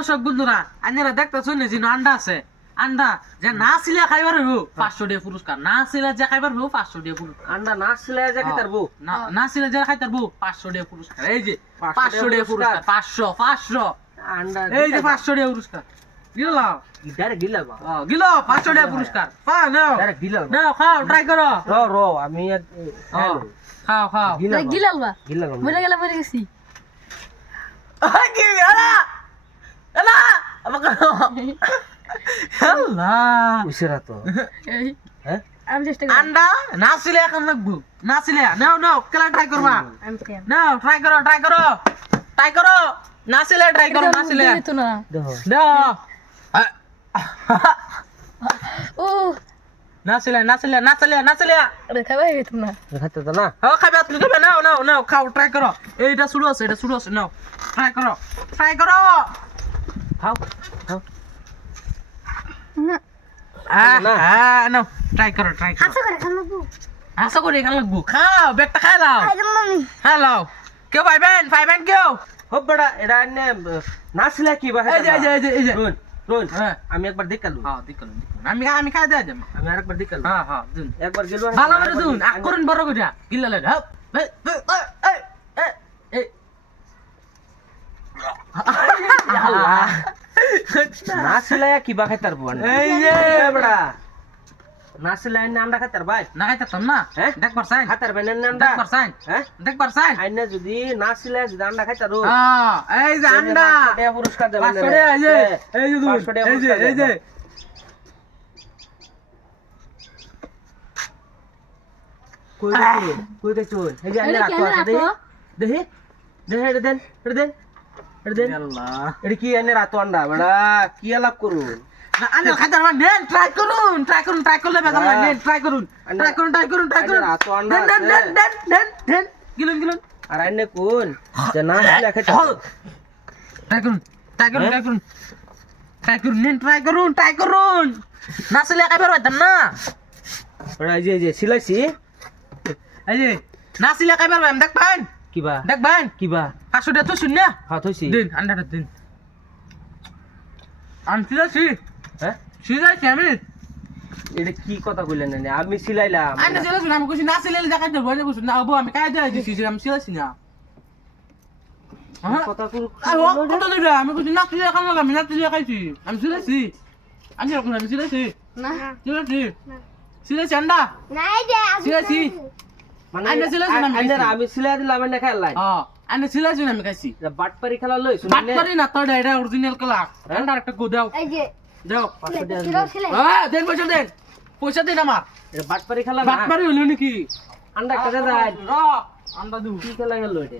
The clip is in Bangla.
দর্শক বন্ধুরা আপনারা দেখতেছেন যে আন্ডা আছে আন্ডা যে না ছিলে খাইবার হইব 500 টাকা পুরস্কার না ছিলে যে খাইবার হইব 500 টাকা পুরস্কার আন্ডা না ছিলে যে খাইতারবো না ছিলে যে খাইতারবো 500 টাকা পুরস্কার এই যে 500 টাকা পুরস্কার 500 আন্ডা এই যে 500 টাকা পুরস্কার গিলাও ডাইরেক্ট গিলাল বা গিলো 500 টাকা পুরস্কার নাও ডাইরেক্ট গিলাল নাও খাও ট্রাই করো র আমি খাও গিলাল বা গিলাল মরে গেছি কি এলা এলা আমাকে আল্লাহ উশরা তো হ্যাঁ আমি চেষ্টা করি আন্ডা না ছিলে এখন লাগবো না ছিলে নাও খেলা ট্রাই করবা আমি খাই নাও ট্রাই করো না ছিলে ট্রাই করো না ছিলে তো না দেখো নাও ও না ছিলে আরে খাবাই হইতো না খাইতে তো না খাবে তুমি খাবে নাও খাও ট্রাই করো এইটা শুরু আছে নাও ট্রাই করো খাও খাও নাও ট্রাই করো আচ্ছা করে খান লাগবো আশা করি এখানে লাগবো খাও ব্যাগটা খাই লাও আইজাম মামি হ্যালো কেউ পাইবেন কেউ হোক বড়া এটা এনে না ছিলে কি বা এই যে রোন হ্যাঁ আমি একবার দেখালু হ্যাঁ দেখুন আমি খাই দেয়া যাবো আমি আরেকবার দেখালু হ্যাঁ দিন একবার গেল ভালো করে দিন আকরুন বড় করে গিল্লালে হপ এই আল্লাহ না ছিলে কি বা খাইতারবো এই যে বড়া না ছিলে আন্ডা খাইতার ভাই না খাইতাম না হ্যাঁ? দেখ পারছেন খাইতার ভাই আন্ডা হ্যাঁ দেখ পারছেন আইনে যদি না ছিলে যদি আন্ডা খাইতারো এই যে আন্ডা পুরস্কার দেবেন 500 টাকা এই যে 500 টাকা পুরস্কার এই যে কই দেখছো এই যে আন্ডা রাখো আছে দেখি এটা দেন আল্লাহ এটা কি এনে রাতো আন্ডা বড়া কি আলাপ করুন না আন্ডা খাইতাম না নেন ট্রাই করলে বেজাম না নেন ট্রাই করুন রাতো আন্ডা দেন গিলুন আর আইনে কোন যে না ছিলে খাইতার ট্রাই করুন না ছিলে খাইবার হইতাম না বড়া এই যে সিলাইছি এই যে না ছিলে খাইবার হইম কিবা দেখবেন কিবা 500 টাকা তো শূন্য হাত হইছি দিন আন্ডাটা দিন আনছিলাছি হ্যাঁ সিলাইছি আমি এটা কি কথা কইলেন না আমি সিলাইলাম আন্ডা সিলাইছি না আমি কইছি না সিলাইলে দেখাই দেবো না কইছি না আবু আমি কাই দেই দিছি আমি সিলাইছি না হ্যাঁ কথা কই কত দিবে আমি কইছি না সিলাই খাম আমি না সিলাই খাইছি আমি সিলাইছি আমি এরকম আমি সিলাইছি না সিলাইছি আন্ডা নাই যে সিলাইছি মানে আইনে সিলাইছি না আমি সিলাই দিলাম না খেলাই আন্ডা সিলাইছি না আমি খাইছি বাটপারি খেলা লইছ বাট করি না তোর এটা অরিজিনাল কালার আন্ডা একটা গো দাও এই যে দাও ছিল দেন পয়সা দেন আমার এটা বাটপারি খেলা না বাট মারি হলো নাকি আন্ডা খেলা যায় র আন্ডা দু কি খেলা গেল এটা